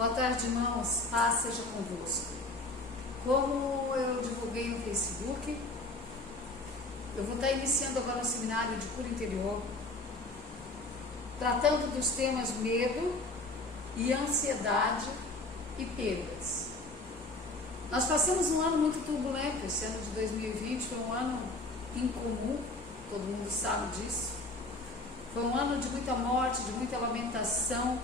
Boa tarde, irmãos. Paz seja convosco. Como eu divulguei no Facebook, eu vou estar iniciando agora um seminário de cura interior, tratando dos temas medo e ansiedade e perdas. Nós passamos um ano muito turbulento. Esse ano de 2020 foi um ano incomum, todo mundo sabe disso. Foi um ano de muita morte, de muita lamentação,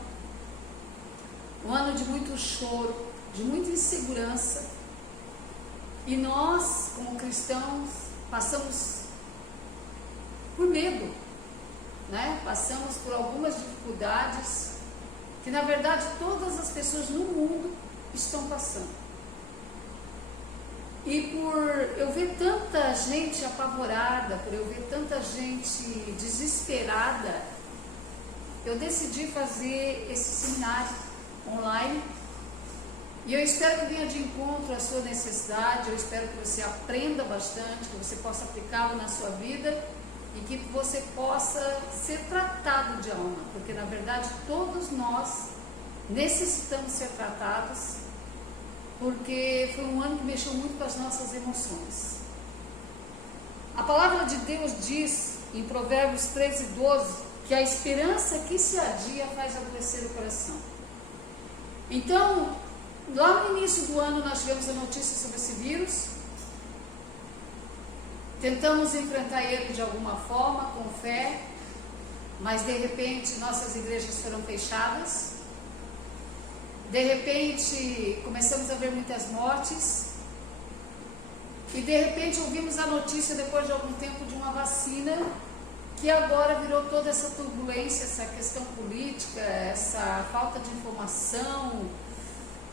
um ano de muito choro, de muita insegurança. E nós, como cristãos, passamos por medo, né? Passamos por algumas dificuldades que, na verdade, todas as pessoas no mundo estão passando. E por eu ver tanta gente apavorada, por eu ver tanta gente desesperada, eu decidi fazer esse seminário online. E eu espero que venha de encontro à sua necessidade, eu espero que você aprenda bastante, que você possa aplicá-lo na sua vida e que você possa ser tratado de alma, porque na verdade todos nós necessitamos ser tratados, porque foi um ano que mexeu muito com as nossas emoções. A palavra de Deus diz em Provérbios 13:12 que a esperança que se adia faz adoecer o coração. Então, lá no início do ano nós tivemos a notícia sobre esse vírus, tentamos enfrentar ele de alguma forma, com fé, mas de repente nossas igrejas foram fechadas, de repente começamos a ver muitas mortes, e de repente ouvimos a notícia depois de algum tempo de uma vacina, que agora virou toda essa turbulência, essa questão política, essa falta de informação,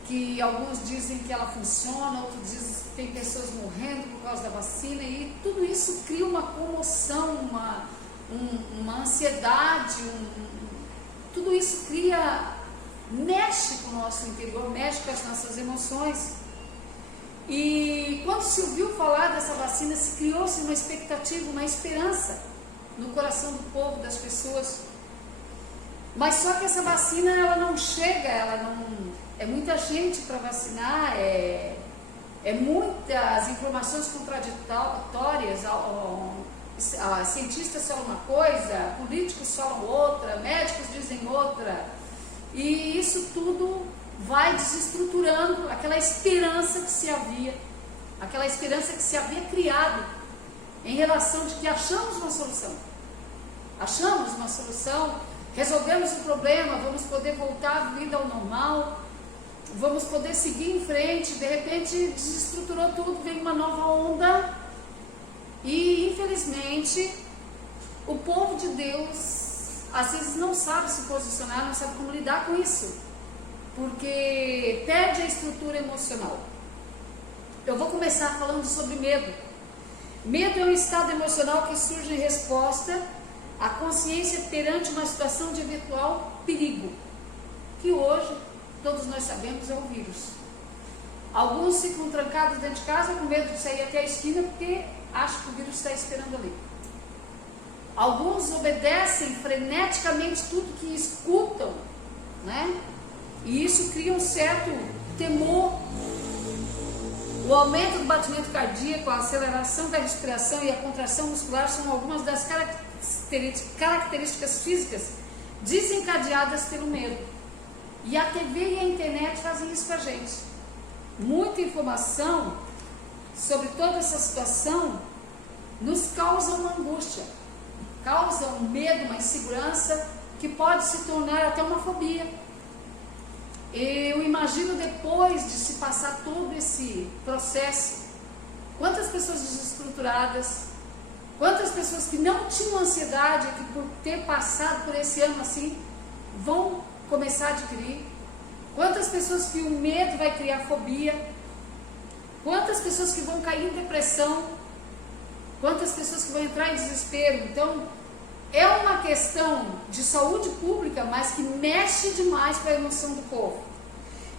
que alguns dizem que ela funciona, outros dizem que tem pessoas morrendo por causa da vacina, e tudo isso cria uma comoção, uma ansiedade, tudo isso mexe com o nosso interior, mexe com as nossas emoções. E quando se ouviu falar dessa vacina, se criou-se uma expectativa, uma esperança no coração do povo, das pessoas. Mas só que essa vacina, ela não chega, é muita gente para vacinar, muitas informações contraditórias, cientistas falam uma coisa, políticos falam outra, médicos dizem outra, e isso tudo vai desestruturando aquela esperança que se havia criado, em relação de que achamos uma solução, resolvemos o problema, vamos poder voltar a vida ao normal, vamos poder seguir em frente. De repente desestruturou tudo, vem uma nova onda, e infelizmente o povo de Deus às vezes não sabe se posicionar, não sabe como lidar com isso, porque perde a estrutura emocional. Eu vou começar falando sobre medo. Medo é um estado emocional que surge em resposta à consciência perante uma situação de eventual perigo, que hoje todos nós sabemos é o vírus. Alguns ficam trancados dentro de casa com medo de sair até a esquina porque acham que o vírus está esperando ali. Alguns obedecem freneticamente tudo que escutam, né? E isso cria um certo temor. O aumento do batimento cardíaco, a aceleração da respiração e a contração muscular são algumas das características físicas desencadeadas pelo medo. E a TV e a internet fazem isso com a gente. Muita informação sobre toda essa situação nos causa uma angústia, causa um medo, uma insegurança que pode se tornar até uma fobia. Eu imagino depois de se passar todo esse processo, quantas pessoas desestruturadas, quantas pessoas que não tinham ansiedade, que por ter passado por esse ano assim, vão começar a adquirir, quantas pessoas que o medo vai criar fobia, quantas pessoas que vão cair em depressão, quantas pessoas que vão entrar em desespero. Então, é uma questão de saúde pública, mas que mexe demais com a emoção do povo.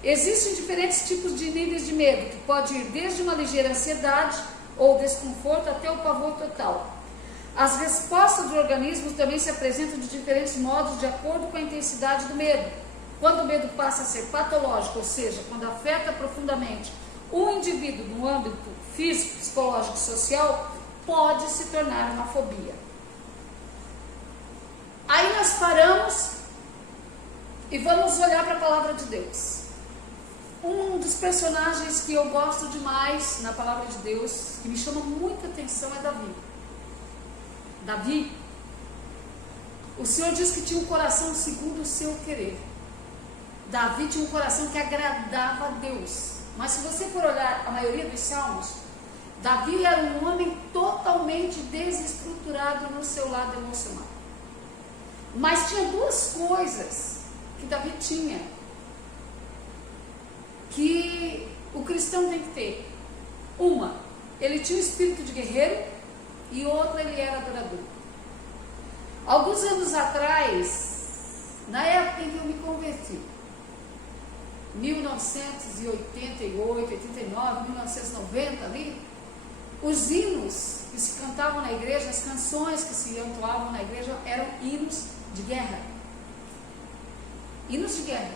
Existem diferentes tipos de níveis de medo, que pode ir desde uma ligeira ansiedade ou desconforto até o pavor total. As respostas do organismo também se apresentam de diferentes modos de acordo com a intensidade do medo. quando o medo passa a ser patológico, ou seja, quando afeta profundamente o indivíduo no âmbito físico, psicológico e social, pode se tornar uma fobia. Aí nós paramos e vamos olhar para a palavra de Deus. Um dos personagens que eu gosto demais na palavra de Deus, que me chama muita atenção, é Davi. Davi, o Senhor diz que tinha um coração segundo o seu querer. Davi tinha um coração que agradava a Deus. Mas se você for olhar a maioria dos salmos, Davi era um homem totalmente desestruturado no seu lado emocional. Mas tinha duas coisas que Davi tinha, que o cristão tem que ter. Uma, ele tinha um espírito de guerreiro, e outra, ele era adorador. Alguns anos atrás, na época em que eu me converti, 1988, 89, 1990 ali, os hinos que se cantavam na igreja, as canções que se entoavam na igreja eram hinos de guerra. Hinos de guerra.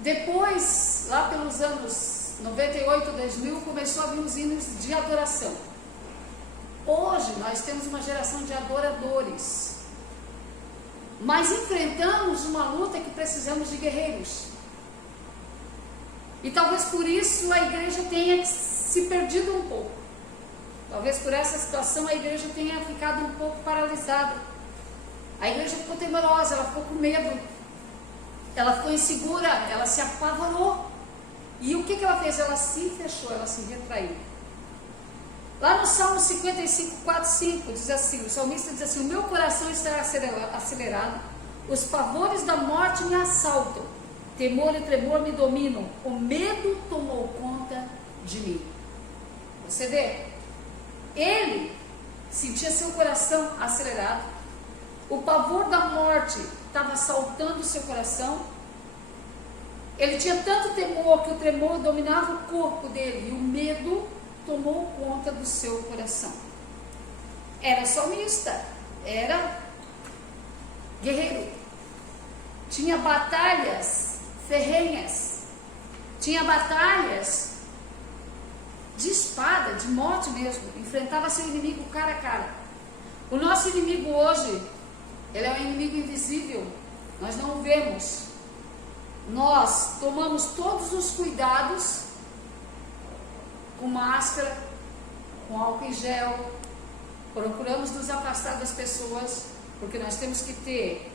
Depois, lá pelos anos 98, 2000, começou a vir os hinos de adoração. Hoje nós temos uma geração de adoradores, mas enfrentamos uma luta que precisamos de guerreiros. E talvez por isso a igreja tenha se perdido um pouco. Talvez por essa situação a igreja tenha ficado um pouco paralisada. A igreja ficou temerosa, ela ficou com medo, ela ficou insegura, ela se apavorou. E o que ela fez? Ela se fechou, ela se retraiu. Lá no Salmo 55, 4, 5, diz assim, o salmista diz assim: o meu coração está acelerado, os pavores da morte me assaltam, temor e tremor me dominam, o medo tomou conta de mim. Você vê? Ele sentia seu coração acelerado, o pavor da morte estava assaltando o seu coração, ele tinha tanto temor que o tremor dominava o corpo dele, e o medo tomou conta do seu coração. Era salmista, era guerreiro, tinha batalhas ferrenhas, tinha batalhas de espada, de morte mesmo, enfrentava seu inimigo cara a cara. O nosso inimigo hoje, ele é um inimigo invisível, nós não o vemos. Nós tomamos todos os cuidados com máscara, com álcool em gel, procuramos nos afastar das pessoas, porque nós temos que ter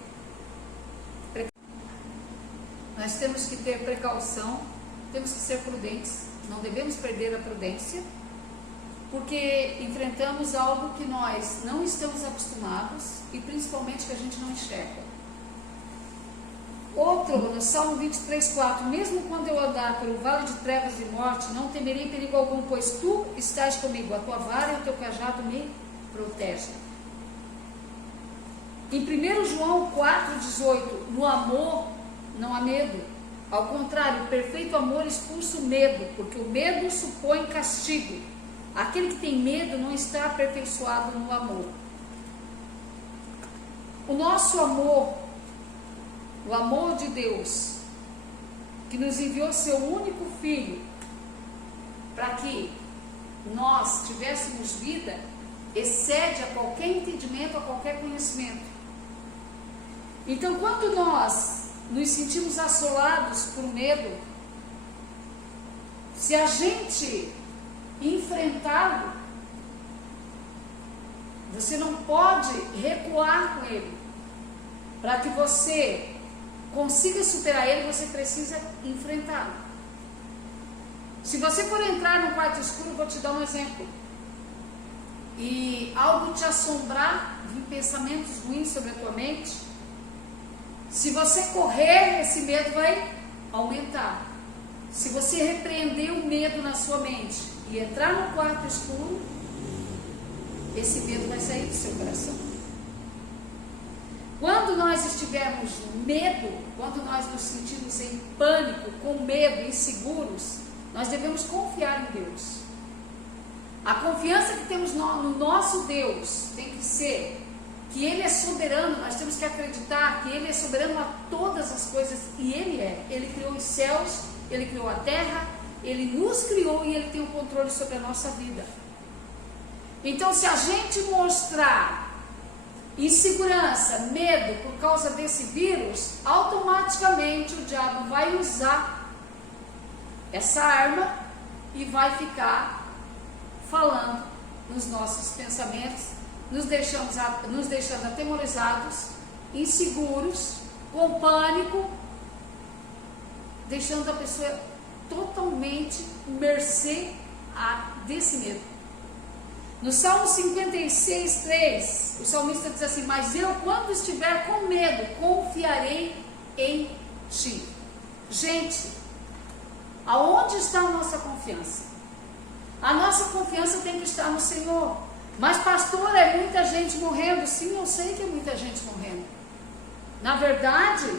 precaução, temos que ser prudentes, não devemos perder a prudência, porque enfrentamos algo que nós não estamos acostumados e principalmente que a gente não enxerga. Outro, no Salmo 23, 4, mesmo quando eu andar pelo vale de trevas e morte, não temerei perigo algum, pois tu estás comigo, a tua vara e o teu cajado me protegem. Em 1 João 4, 18, no amor não há medo, ao contrário, o perfeito amor expulsa o medo, porque o medo supõe castigo. Aquele que tem medo não está aperfeiçoado no amor. O nosso amor, o amor de Deus, que nos enviou seu único Filho, para que nós tivéssemos vida, excede a qualquer entendimento, a qualquer conhecimento. Então, quando nós nos sentimos assolados por medo, se a gente enfrentá-lo, você não pode recuar com ele. Para que você consiga superar ele, você precisa enfrentá-lo. Se você for entrar num quarto escuro, vou te dar um exemplo, e algo te assombrar, vir pensamentos ruins sobre a tua mente, se você correr, esse medo vai aumentar. Se você repreender o medo na sua mente e entrar no quarto escuro, esse medo vai sair do seu coração. Quando nós estivermos medo, quando nós nos sentimos em pânico, com medo, inseguros, nós devemos confiar em Deus. A confiança que temos no nosso Deus tem que ser que Ele é soberano. Nós temos que acreditar que Ele é soberano a todas as coisas, e Ele é. Ele criou os céus, Ele criou a terra, Ele nos criou e Ele tem o controle sobre a nossa vida. Então, se a gente mostrar insegurança, medo por causa desse vírus, automaticamente o diabo vai usar essa arma e vai ficar falando nos nossos pensamentos, nos deixando atemorizados, inseguros, com pânico, deixando a pessoa totalmente mercê desse medo. No Salmo 56, 3, o salmista diz assim: mas eu, quando estiver com medo, confiarei em ti. Gente, aonde está a nossa confiança? A nossa confiança tem que estar no Senhor. Mas pastor, é muita gente morrendo. Sim, eu sei que é muita gente morrendo. Na verdade,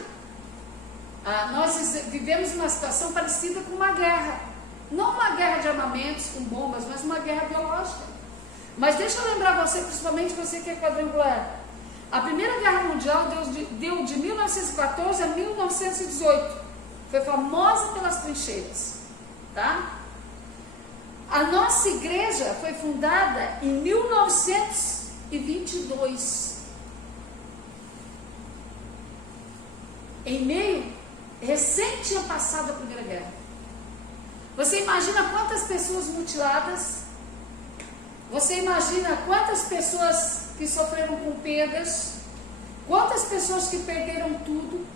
nós vivemos uma situação parecida com uma guerra. Não uma guerra de armamentos com bombas, mas uma guerra biológica. Mas deixa eu lembrar você, principalmente você que é quadrangular. A Primeira Guerra Mundial deu de 1914 a 1918. Foi famosa pelas trincheiras, tá? A nossa igreja foi fundada em 1922. Recém tinha passado a Primeira Guerra. Você imagina quantas pessoas mutiladas? Você imagina quantas pessoas que sofreram com perdas? Quantas pessoas que perderam tudo?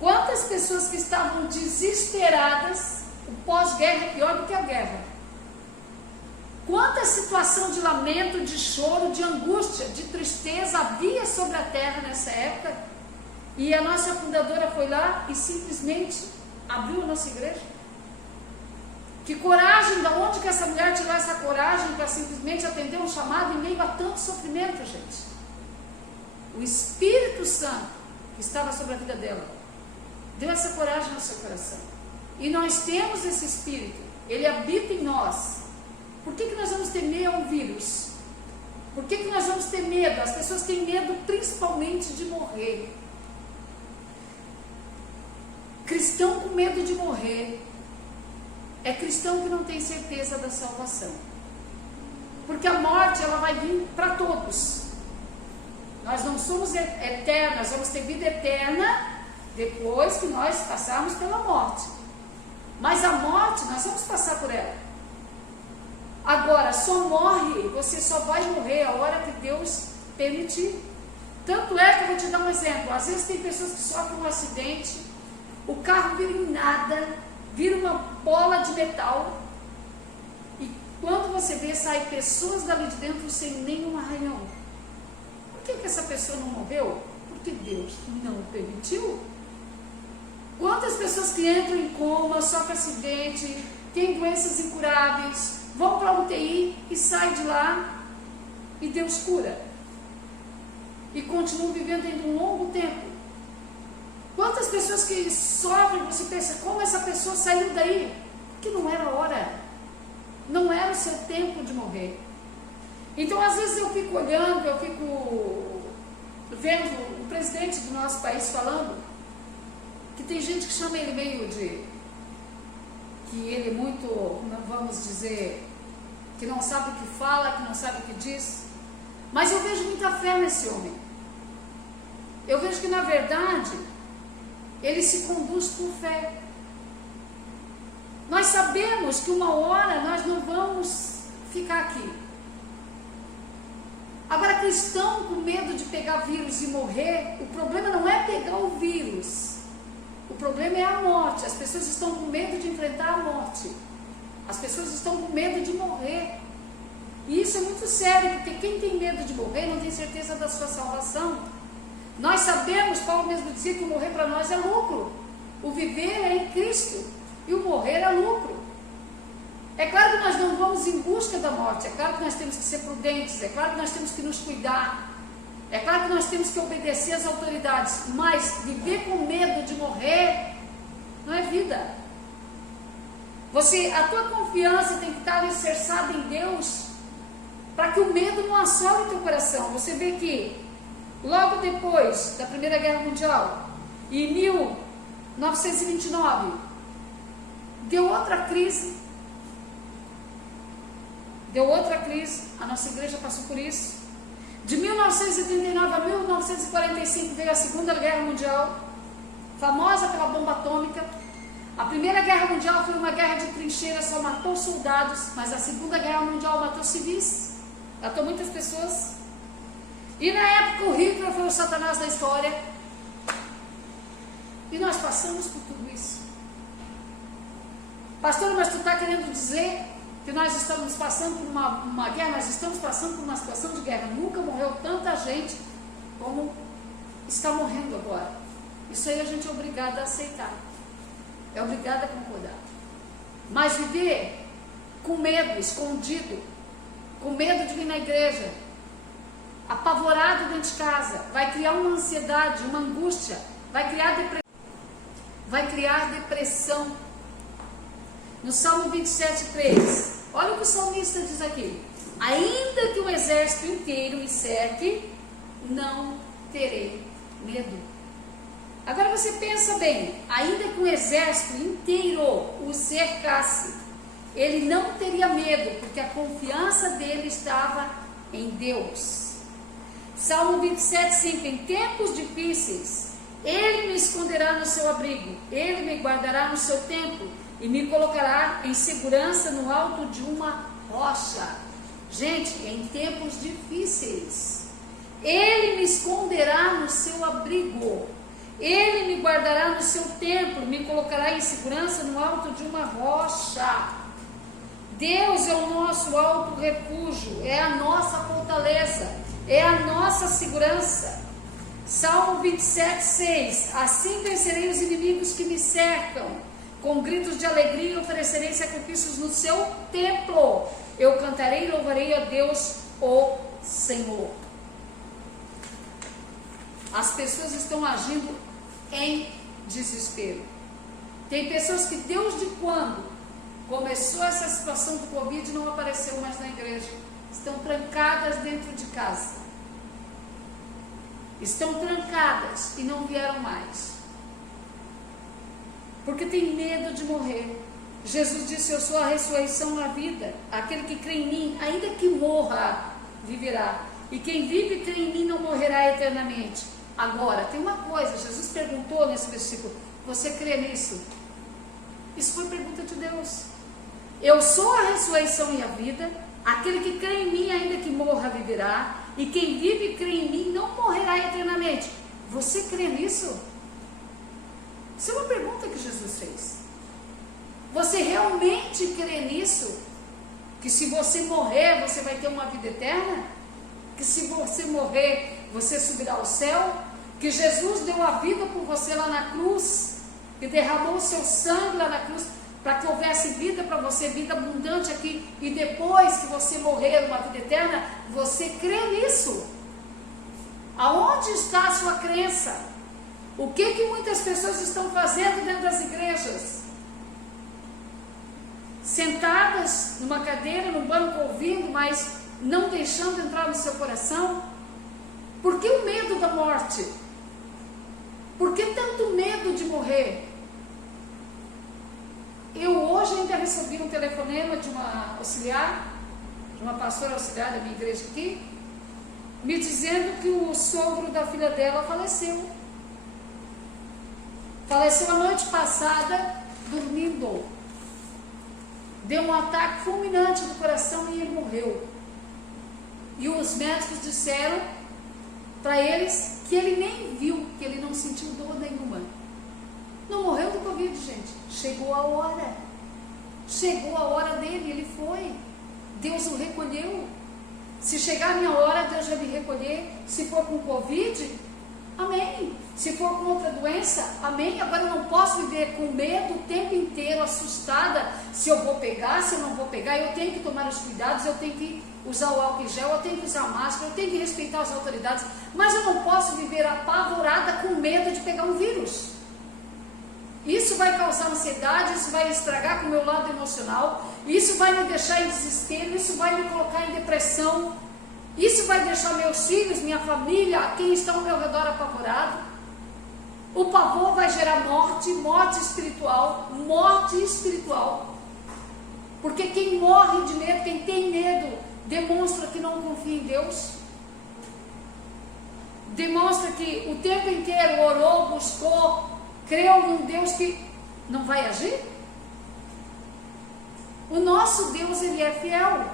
Quantas pessoas que estavam desesperadas? O pós-guerra é pior do que a guerra. Quanta situação de lamento, de choro, de angústia, de tristeza havia sobre a terra nessa época? E a nossa fundadora foi lá e simplesmente abriu a nossa igreja. Que coragem, da onde que essa mulher tirou essa coragem para simplesmente atender um chamado em meio a tanto sofrimento, gente? O Espírito Santo que estava sobre a vida dela deu essa coragem no seu coração. E nós temos esse Espírito, ele habita em nós. Por que nós vamos temer ao vírus? Por que nós vamos ter medo? As pessoas têm medo principalmente de morrer. Cristão com medo de morrer é cristão que não tem certeza da salvação. Porque a morte, ela vai vir para todos. Nós não somos eternos, nós vamos ter vida eterna depois que nós passarmos pela morte. Mas a morte, nós vamos passar por ela. Agora, você só vai morrer a hora que Deus permitir. Tanto é que eu vou te dar um exemplo. Às vezes tem pessoas que sofrem um acidente, o carro vira em nada, vira uma bola de metal, e quando você vê, saem pessoas dali de dentro sem nenhum arranhão. Por que essa pessoa não morreu? Porque Deus não permitiu. Quantas pessoas que entram em coma, sofrem acidente, têm doenças incuráveis, vão para a UTI e saem de lá e Deus cura. E continuam vivendo ainda um longo tempo. Quantas pessoas que sofrem, você pensa, como essa pessoa saiu daí? Porque não era a hora. Não era o seu tempo de morrer. Então, às vezes eu fico olhando, eu fico vendo o presidente do nosso país falando, que tem gente que chama ele meio de... que ele é muito, vamos dizer, que não sabe o que fala, que não sabe o que diz. Mas eu vejo muita fé nesse homem. Eu vejo que, na verdade, ele se conduz por fé. Nós sabemos que uma hora nós não vamos ficar aqui. Agora, cristão com medo de pegar vírus e morrer, o problema não é pegar o vírus. O problema é a morte. As pessoas estão com medo de enfrentar a morte. As pessoas estão com medo de morrer. E isso é muito sério, porque quem tem medo de morrer não tem certeza da sua salvação. Nós sabemos, Paulo mesmo dizia que o morrer para nós é lucro. O viver é em Cristo e o morrer é lucro. É claro que nós não vamos em busca da morte, é claro que nós temos que ser prudentes, é claro que nós temos que nos cuidar, é claro que nós temos que obedecer às autoridades, mas viver com medo de morrer não é vida. A tua confiança tem que estar alicerçada em Deus, para que o medo não assole o teu coração. Você vê que Logo depois da Primeira Guerra Mundial, em 1929, deu outra crise. A nossa igreja passou por isso. De 1939 a 1945 veio a Segunda Guerra Mundial, famosa pela bomba atômica. A Primeira Guerra Mundial foi uma guerra de trincheiras, só matou soldados, mas a Segunda Guerra Mundial matou civis, matou muitas pessoas. E na época o Hitler foi o Satanás da história. E nós passamos por tudo isso. Pastor, mas tu está querendo dizer que nós estamos passando por uma guerra? Nós estamos passando por uma situação de guerra. Nunca morreu tanta gente como está morrendo agora. Isso aí a gente é obrigado a aceitar. É obrigado a concordar. Mas viver com medo, escondido, com medo de vir na igreja, apavorado dentro de casa, vai criar uma ansiedade, uma angústia, vai criar depressão. No Salmo 27:3, olha o que o salmista diz aqui: ainda que o exército inteiro me cerque, não terei medo. Agora você pensa bem, ainda que um exército inteiro o cercasse, ele não teria medo, porque a confiança dele estava em Deus. Salmo 27:5, em tempos difíceis, ele me esconderá no seu abrigo, ele me guardará no seu templo e me colocará em segurança no alto de uma rocha. Gente, em tempos difíceis, ele me esconderá no seu abrigo, ele me guardará no seu templo, me colocará em segurança no alto de uma rocha. Deus é o nosso alto refúgio, é a nossa fortaleza, é a nossa segurança. Salmo 27:6, assim vencerei os inimigos que me cercam, com gritos de alegria oferecerei sacrifícios no seu templo, eu cantarei e louvarei a Deus, o Senhor. As pessoas estão agindo em desespero. Tem pessoas que desde quando começou essa situação do Covid não apareceu mais na igreja, estão trancadas dentro de casa, estão trancadas e não vieram mais, porque tem medo de morrer. Jesus disse: eu sou a ressurreição e a vida, aquele que crê em mim, ainda que morra, viverá, e quem vive e crê em mim não morrerá eternamente. Agora, tem uma coisa, Jesus perguntou nesse versículo: você crê nisso? Isso foi pergunta de Deus. Eu sou a ressurreição e a vida, aquele que crê em mim, ainda que morra, viverá, e quem vive e crê em mim não morrerá eternamente. Você crê nisso? Isso é uma pergunta que Jesus fez. Você realmente crê nisso? Que se você morrer, você vai ter uma vida eterna? Que se você morrer, você subirá ao céu? Que Jesus deu a vida por você lá na cruz, que derramou o seu sangue lá na cruz, para que houvesse vida para você, vida abundante aqui, e depois que você morrer uma vida eterna, você crê nisso? Aonde está a sua crença? O que muitas pessoas estão fazendo dentro das igrejas? Sentadas numa cadeira, num banco, ouvindo, mas não deixando entrar no seu coração? Por que o medo da morte? Por que tanto medo de morrer? Eu hoje ainda recebi um telefonema de uma auxiliar, de uma pastora auxiliar da minha igreja aqui, me dizendo que o sogro da filha dela faleceu. Faleceu a noite passada, dormindo. Deu um ataque fulminante do coração e ele morreu. E os médicos disseram para eles que ele nem viu, que ele não sentiu dor nenhuma. Não morreu do Covid, gente. Chegou a hora. Chegou a hora dele, ele foi. Deus o recolheu. Se chegar a minha hora, Deus vai me recolher. Se for com Covid, amém. Se for com outra doença, amém. Agora eu não posso viver com medo o tempo inteiro, assustada, se eu vou pegar, se eu não vou pegar. Eu tenho que tomar os cuidados, eu tenho que usar o álcool em gel, eu tenho que usar a máscara, eu tenho que respeitar as autoridades. Mas eu não posso viver apavorada com medo de pegar um vírus. Isso vai causar ansiedade, isso vai estragar com o meu lado emocional, isso vai me deixar em desespero, isso vai me colocar em depressão. Isso vai deixar meus filhos, minha família, quem está ao meu redor apavorado. O pavor vai gerar morte, morte espiritual, morte espiritual. Porque quem morre de medo, quem tem medo, demonstra que não confia em Deus. Demonstra que o tempo inteiro orou, buscou, creu num Deus que não vai agir. O nosso Deus, ele é fiel.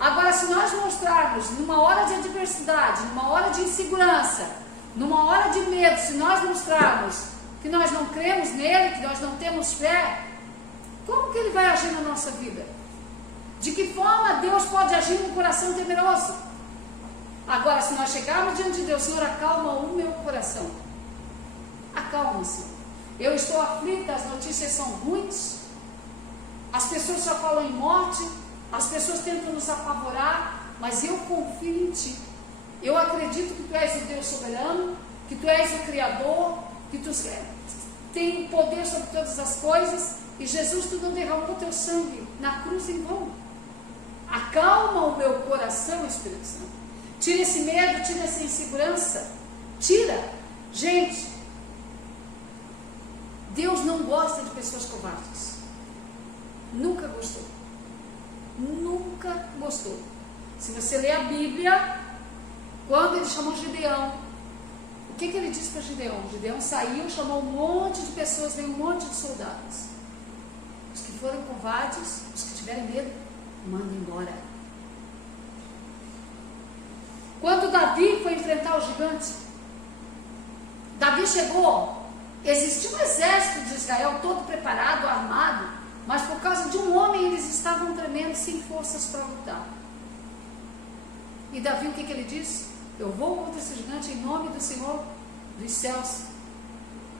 Agora, se nós mostrarmos numa hora de adversidade, numa hora de insegurança, numa hora de medo, se nós mostrarmos que nós não cremos nele, que nós não temos fé, como que ele vai agir na nossa vida? De que forma Deus pode agir no coração temeroso? Agora, se nós chegarmos diante de Deus, Senhor, acalma o meu coração. Acalma, Senhor. Eu estou aflita, as notícias são ruins, as pessoas só falam em morte, as pessoas tentam nos apavorar, mas eu confio em Ti. Eu acredito que Tu és o Deus soberano, que Tu és o Criador, que Tu tem o poder sobre todas as coisas, e Jesus, Tu não derramou Teu sangue na cruz em vão. Acalma o meu coração, Espírito Santo. Tira esse medo, tira essa insegurança. Tira. Gente, Deus não gosta de pessoas covardes. Nunca gostou. Nunca gostou. Se você ler a Bíblia, quando ele chamou Gideão, o que ele disse para Gideão? Gideão saiu, chamou um monte de pessoas, veio um monte de soldados. Os que foram covardes, os que tiverem medo, manda embora. Quando Davi foi enfrentar o gigante, Davi chegou, existia um exército de Israel todo preparado, armado, mas por causa de um homem eles estavam tremendo, sem forças para lutar. E Davi, o que ele disse? Eu vou contra esse gigante em nome do Senhor dos céus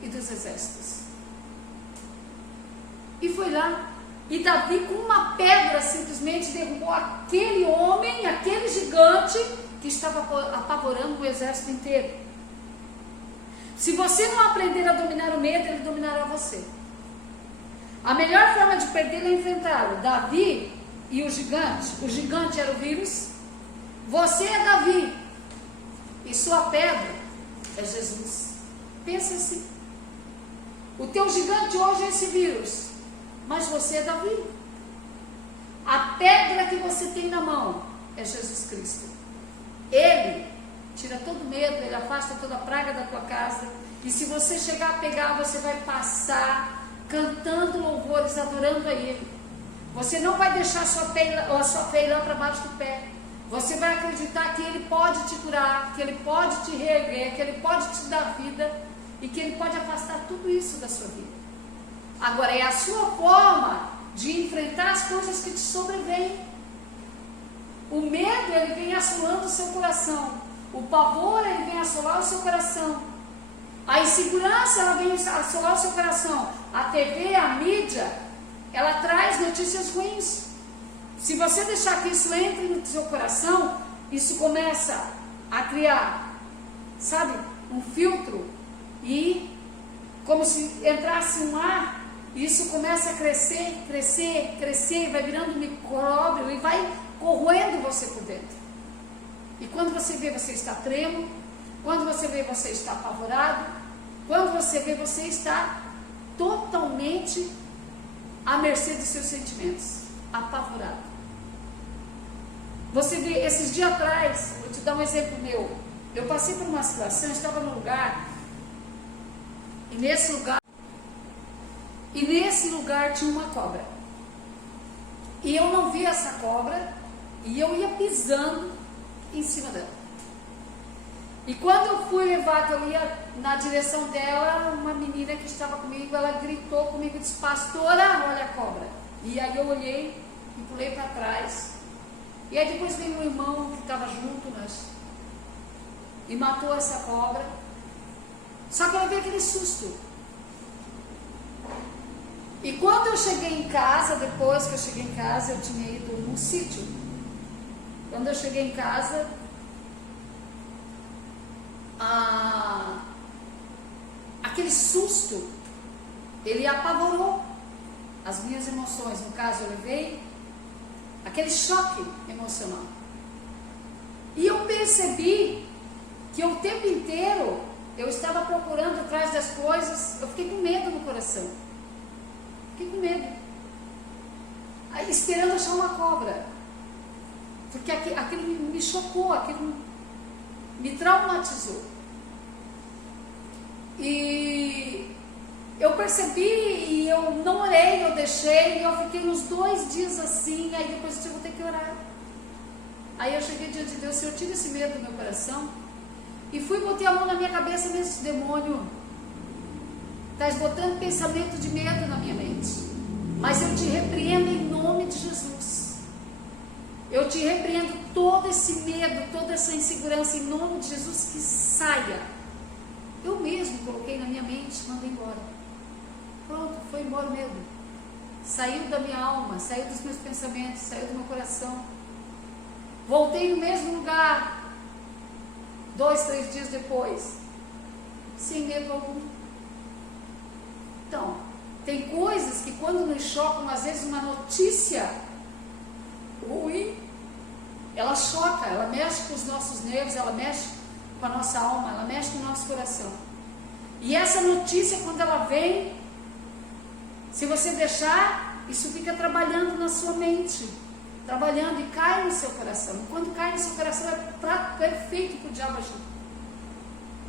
e dos exércitos. E foi lá. E Davi, com uma pedra, simplesmente derrubou aquele homem, aquele gigante que estava apavorando o exército inteiro. Se você não aprender a dominar o medo, ele dominará você. A melhor forma de perdê-lo é enfrentá-lo. Davi e o gigante era o vírus. Você é Davi e sua pedra é Jesus. Pensa assim. O teu gigante hoje é esse vírus, mas você é Davi. A pedra que você tem na mão é Jesus Cristo. Ele tira todo medo, ele afasta toda a praga da tua casa. E se você chegar a pegar, você vai passar cantando louvores, adorando a Ele. Você não vai deixar a sua fé ir lá para baixo do pé. Você vai acreditar que Ele pode te curar, que Ele pode te reerguer, que Ele pode te dar vida e que Ele pode afastar tudo isso da sua vida. Agora, é a sua forma de enfrentar as coisas que te sobrevêm. O medo, ele vem assolando o seu coração. O pavor, ele vem assolar o seu coração. A insegurança, ela vem assolar o seu coração. A TV, a mídia, ela traz notícias ruins. Se você deixar que isso entre no seu coração, isso começa a criar, sabe, um filtro. E como se entrasse um ar, isso começa a crescer, crescer, crescer, vai virando um micróbio e vai corroendo você por dentro. E quando você vê, você está tremo. Quando você vê, você está apavorado. Quando você vê, você está totalmente à mercê dos seus sentimentos, apavorado. Você vê, esses dias atrás, vou te dar um exemplo meu. Eu passei por uma situação, eu estava num lugar, e nesse lugar tinha uma cobra. E eu não vi essa cobra, e eu ia pisando em cima dela. E quando eu fui levar, que eu ia na direção dela, uma menina que estava comigo, ela gritou comigo e disse: pastora, olha a cobra. E aí eu olhei e pulei para trás. E aí depois veio um irmão que estava junto, e matou essa cobra. Só que eu vi aquele susto. E quando eu cheguei em casa, depois que eu cheguei em casa, eu tinha ido num sítio. Quando eu cheguei em casa, aquele susto, ele apavorou as minhas emoções. No caso, eu levei aquele choque emocional. E eu percebi que o tempo inteiro eu estava procurando atrás das coisas, eu fiquei com medo no coração. Fiquei com medo. Aí, esperando achar uma cobra. Porque aquilo me chocou, aquilo me traumatizou. E eu percebi e eu não orei, eu deixei, e eu fiquei uns 2 dias assim, aí depois eu vou ter que orar. Aí eu cheguei diante de Deus, Senhor, tira esse medo do meu coração. E fui, botei a mão na minha cabeça nesse demônio. Está botando pensamento de medo na minha mente. Mas eu te repreendo em nome de Jesus. Eu te repreendo todo esse medo, toda essa insegurança em nome de Jesus, que saia. Eu mesmo coloquei na minha mente, mandei embora. Pronto, foi embora o medo. Saiu da minha alma, saiu dos meus pensamentos, saiu do meu coração. Voltei no mesmo lugar, 2, 3 dias depois, sem medo algum. Então, tem coisas que quando nos chocam, às vezes uma notícia ruim, ela choca, ela mexe com os nossos nervos, ela mexe com a nossa alma, ela mexe com o nosso coração. E essa notícia, quando ela vem, se você deixar, isso fica trabalhando na sua mente, trabalhando, e cai no seu coração. E quando cai no seu coração, é prato perfeito para o diabo agir,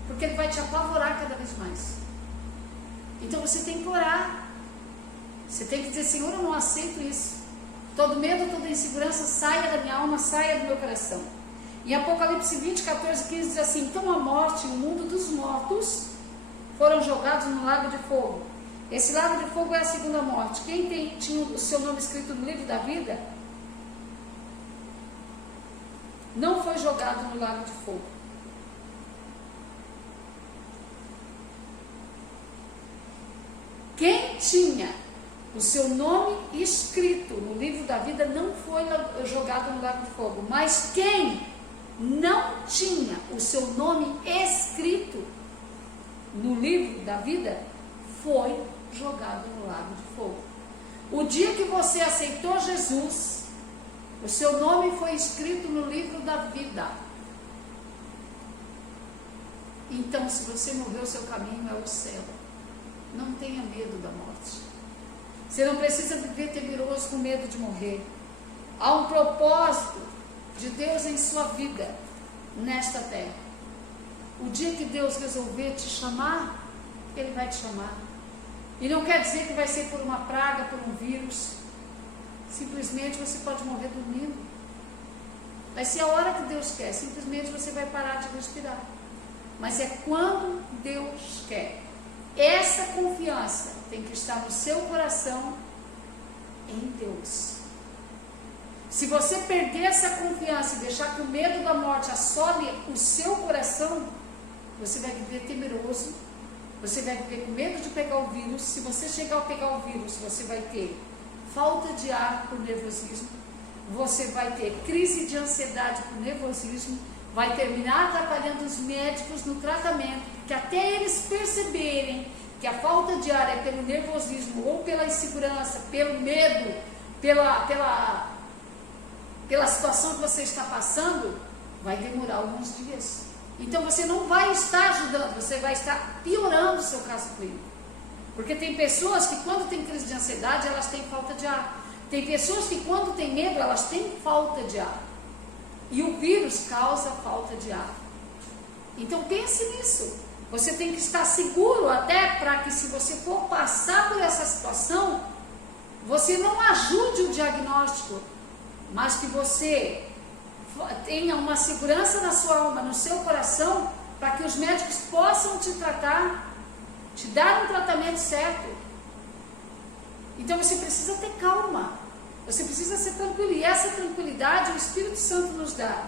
porque ele vai te apavorar cada vez mais. Então você tem que orar, você tem que dizer, Senhor, eu não aceito isso. Todo medo, toda insegurança saia da minha alma, saia do meu coração. Em Apocalipse 20, 14, 15 diz assim: então a morte e o mundo dos mortos foram jogados no lago de fogo. Esse lago de fogo é a segunda morte. Quem tinha o seu nome escrito no livro da vida não foi jogado no lago de fogo. Quem tinha o seu nome escrito no livro da vida não foi jogado no lago de fogo. Mas quem não tinha o seu nome escrito no livro da vida foi jogado no lago de fogo. O dia que você aceitou Jesus, o seu nome foi escrito no livro da vida. Então, se você morreu, o seu caminho é o céu. Não tenha medo da morte. Você não precisa viver temeroso com medo de morrer. Há um propósito de Deus em sua vida nesta terra. O dia que Deus resolver te chamar, Ele vai te chamar. E não quer dizer que vai ser por uma praga, por um vírus. Simplesmente você pode morrer dormindo. Vai ser a hora que Deus quer. Simplesmente você vai parar de respirar. Mas é quando Deus quer. Essa confiança tem que estar no seu coração em Deus. Se você perder essa confiança e deixar que o medo da morte assole o seu coração, você vai viver temeroso, você vai viver com medo de pegar o vírus. Se você chegar a pegar o vírus, você vai ter falta de ar por nervosismo, você vai ter crise de ansiedade por nervosismo, vai terminar atrapalhando os médicos no tratamento, porque até eles perceberem que a falta de ar é pelo nervosismo ou pela insegurança, pelo medo, pela situação que você está passando, vai demorar alguns dias. Então você não vai estar ajudando, você vai estar piorando o seu caso clínico. Porque tem pessoas que quando tem crise de ansiedade, elas têm falta de ar. Tem pessoas que quando tem medo, elas têm falta de ar. E o vírus causa falta de ar. Então pense nisso. Você tem que estar seguro até para que, se você for passar por essa situação, você não ajude o diagnóstico, mas que você tenha uma segurança na sua alma, no seu coração, para que os médicos possam te tratar, te dar um tratamento certo. Então você precisa ter calma, você precisa ser tranquilo, e essa tranquilidade o Espírito Santo nos dá.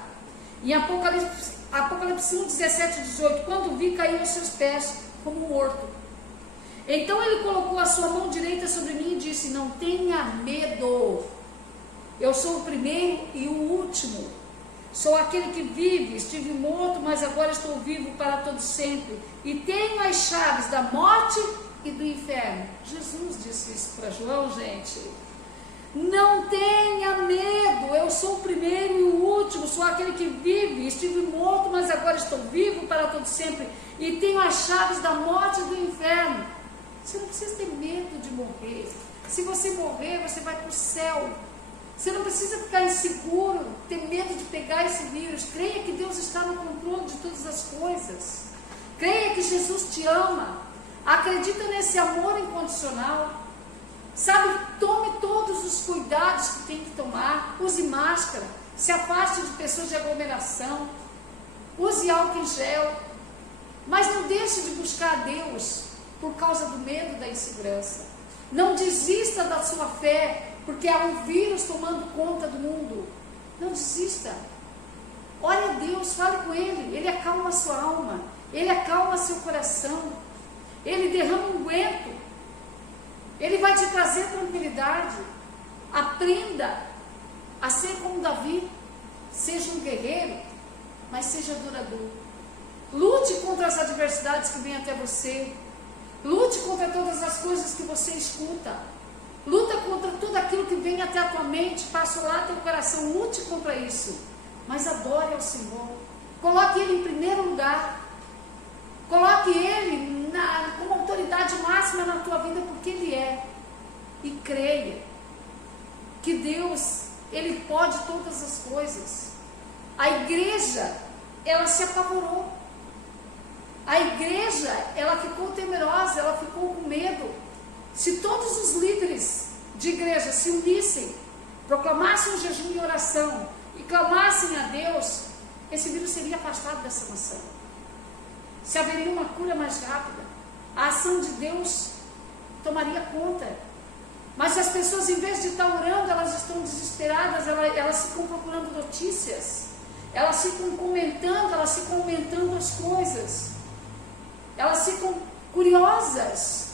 Em Apocalipse 1, 17 e 18, quando vi, caiu aos seus pés como morto. Então ele colocou a sua mão direita sobre mim e disse: não tenha medo, eu sou o primeiro e o último, sou aquele que vive, estive morto, mas agora estou vivo para todo sempre, e tenho as chaves da morte e do inferno. Jesus disse isso para João, gente. Não tenha medo, eu sou o primeiro e o último, sou aquele que vive, estive morto, mas agora estou vivo para todo sempre, e tenho as chaves da morte e do inferno. Você não precisa ter medo de morrer. Se você morrer, você vai para o céu. Você não precisa ficar inseguro, ter medo de pegar esse vírus. Creia que Deus está no controle de todas as coisas. Creia que Jesus te ama. Acredita nesse amor incondicional. Sabe, tome todos os cuidados que tem que tomar. Use máscara, se afaste de pessoas de aglomeração, use álcool em gel, mas não deixe de buscar a Deus por causa do medo da insegurança. Não desista da sua fé, porque há um vírus tomando conta do mundo. Não desista. Ore a Deus, fale com Ele. Ele acalma a sua alma, Ele acalma seu coração, Ele derrama um unguento, Ele vai te trazer tranquilidade. Aprenda a ser como Davi. Seja um guerreiro, mas seja duradouro. Lute contra as adversidades que vêm até você. Lute contra todas as coisas que você escuta. Luta contra tudo aquilo que vem até a tua mente, passa lá teu coração. Lute contra isso, mas adore ao Senhor. Coloque Ele em primeiro lugar. Coloque Ele como autoridade máxima na tua vida, porque Ele é. E creia que Deus, Ele pode todas as coisas. A igreja, ela se apavorou. A igreja, ela ficou temerosa, ela ficou com medo. Se todos os líderes de igreja se unissem, proclamassem um jejum e oração e clamassem a Deus, esse vírus seria afastado dessa nação. Se haveria uma cura mais rápida, a ação de Deus tomaria conta. Mas as pessoas, em vez de estar orando, elas estão desesperadas, elas ficam procurando notícias, elas ficam comentando as coisas, elas ficam curiosas.